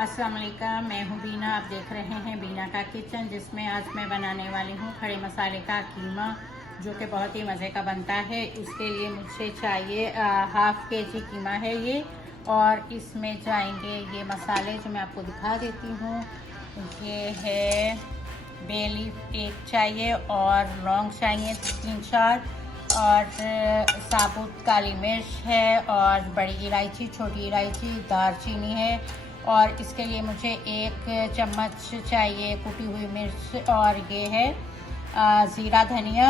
अस्सलाम वालेकुम, मैं हूँ बीना। आप देख रहे हैं बीना का किचन, जिसमें आज मैं बनाने वाली हूँ खड़े मसाले का कीमा, जो कि बहुत ही मज़े का बनता है। इसके लिए मुझे चाहिए हाफ़ kg कीमा है ये, और इसमें जाएंगे ये मसाले जो मैं आपको दिखा देती हूँ। ये है बे लीफ 1 चाहिए, और लौंग चाहिए 3-4, और साबुत काली मिर्च है, और बड़ी इलायची, छोटी इलायची, दालचीनी है। और इसके लिए मुझे 1 चम्मच चाहिए कुटी हुई मिर्च, और ये है ज़ीरा धनिया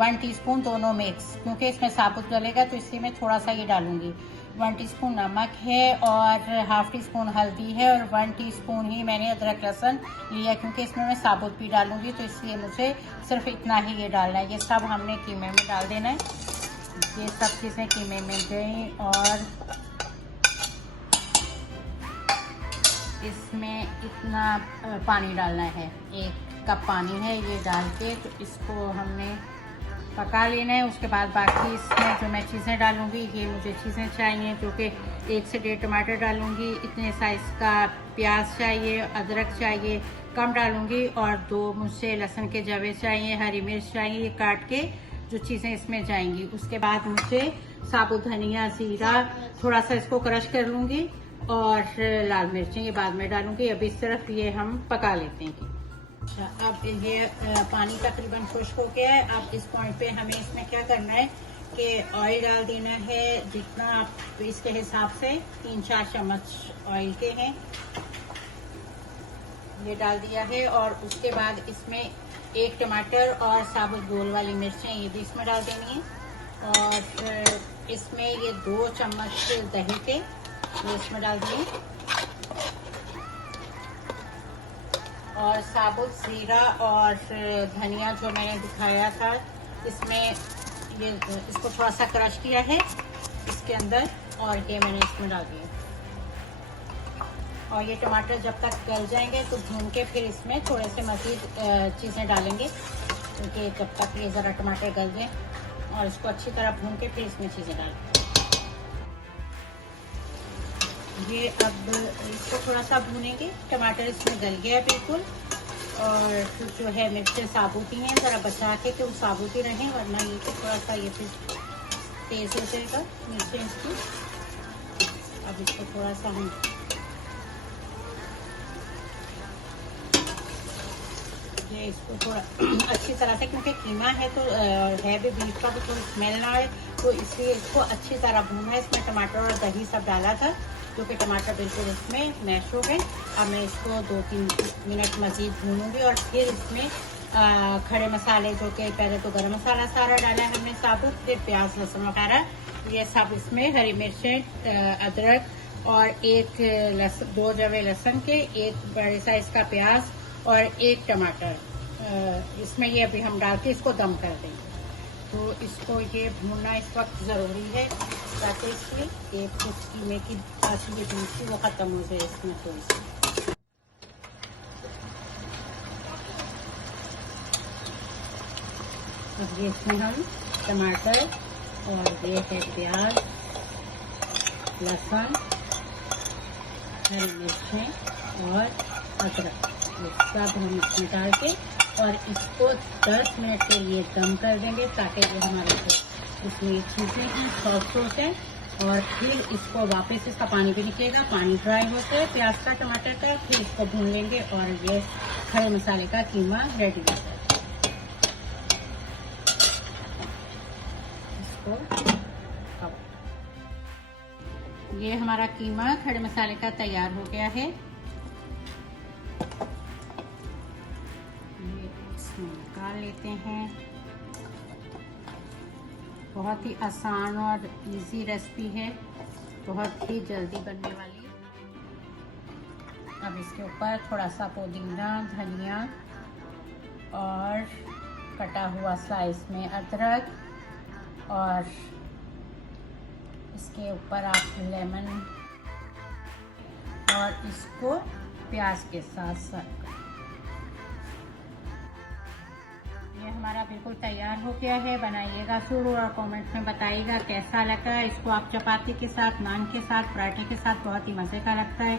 1 टीस्पून, दोनों मिक्स, क्योंकि इसमें साबुत डलेगा तो इसलिए मैं थोड़ा सा ये डालूँगी। 1 टीस्पून नमक है, और हाफ़ टीस्पून हल्दी है, और 1 टीस्पून ही मैंने अदरक लहसुन लिया, क्योंकि इसमें मैं साबुत भी डालूँगी, तो इसलिए मुझे सिर्फ इतना ही ये डालना है। ये सब हमने कीमे में डाल देना है। ये सब चीज़ें कीमे में गई, और इसमें इतना पानी डालना है, 1 कप पानी है ये डाल के, तो इसको हमने पका लेना है। उसके बाद बाकी इसमें जो मैं चीज़ें डालूँगी, ये मुझे चीज़ें चाहिए जो कि 1 से 1.5 टमाटर डालूँगी, इतने साइज़ का प्याज चाहिए, अदरक चाहिए कम डालूँगी, और 2 मुझसे लहसुन के जवे चाहिए, हरी मिर्च चाहिए, ये काट के जो चीज़ें इसमें जाएंगी। उसके बाद मुझे साबुत धनिया, ज़ीरा, थोड़ा सा इसको क्रश कर लूँगी, और लाल मिर्चें ये बाद में डालूँगी। अभी सिर्फ ये हम पका लेते हैं। अच्छा, अब ये पानी तकरीबन खुश्क हो गया है। अब इस पॉइंट पे हमें इसमें क्या करना है कि ऑयल डाल देना है, जितना आप इसके हिसाब से 3-4 चम्मच ऑयल के हैं, ये डाल दिया है। और उसके बाद इसमें 1 टमाटर और साबुत गोल वाली मिर्चें ये भी इसमें डाल देनी है, और इसमें ये 2 चम्मच दही के ये इसमें डाल दिए, और साबुत ज़ीरा और धनिया जो मैंने दिखाया था, इसमें ये इसको थोड़ा सा क्रश किया है इसके अंदर, और ये मैंने इसमें डाल दिया। और ये टमाटर जब तक गल जाएंगे तो भून के फिर इसमें थोड़े से मज़ीद चीज़ें डालेंगे, क्योंकि जब तक ये ज़रा टमाटर गल जाए, और इसको अच्छी तरह भून के फिर इसमें चीज़ें डालेंगे। ये अब इसको थोड़ा सा भूनेंगे। टमाटर इसमें गल गया बिल्कुल, और जो है मिर्चें साबुत ही हैं, ज़रा बचा के कि वो साबुत ही रहें, वरना ये तो थोड़ा सा ये फिर तेज़ हो जाएगा मिर्चें इसकी। अब इसको थोड़ा सा हम ये इसको थोड़ा अच्छी तरह से, क्योंकि कीमा है तो है भी बीफ का, तो स्मेल ना आए, तो इसलिए इसको अच्छी तरह भूनना है। इसमें टमाटर और दही सब डाला था, क्योंकि टमाटर बिल्कुल इसमें मैश हो गए। अब मैं इसको 2-3 मिनट मज़ीद भूनूंगी, और फिर इसमें खड़े मसाले, जो कि पहले तो गरम मसाला सारा डाला है हमने साबुत, फिर प्याज, लहसुन वगैरह ये सब इसमें, हरी मिर्चें, अदरक, और 2 जवे लहसुन के, 1 बड़े साइज़ का प्याज, और 1 टमाटर इसमें ये अभी हम डाल के इसको दम कर देंगे। तो इसको ये भूनना इस वक्त ज़रूरी है, ताकि इसकी एक कुछ कीमे की असली दूसरी वो ख़त्म हो जाए इसमें थोड़ी सी। अब ये इसमें हम टमाटर, और ये है प्याज, लहसुन, हरी मिर्चें और अदरक, ये सब हम इसमें डाल के, और इसको 10 मिनट के लिए दम कर देंगे, ताकि ये हमारे इसमें चीज़ें हैं सॉफ्ट हो जाए, और फिर इसको वापस इसका पानी भी निकलेगा, पानी ड्राई होता है प्याज का, टमाटर का, फिर इसको भून लेंगे, और ये खड़े मसाले का कीमा रेडी हो जाए। इसको ये हमारा कीमा खड़े मसाले का तैयार हो गया है। निकाल लेते हैं। बहुत ही आसान और इजी रेसिपी है, बहुत ही जल्दी बनने वाली। अब इसके ऊपर थोड़ा सा पुदीना, धनिया, और कटा हुआ स्लाइस में अदरक, और इसके ऊपर आप लेमन, और इसको प्याज के साथ सर्व करें। ये हमारा बिल्कुल तैयार हो गया है। बनाइएगा ज़रूर, और कमेंट्स में बताइएगा कैसा लगा। इसको आप चपाती के साथ, नान के साथ, पराठे के साथ बहुत ही मज़े का लगता है।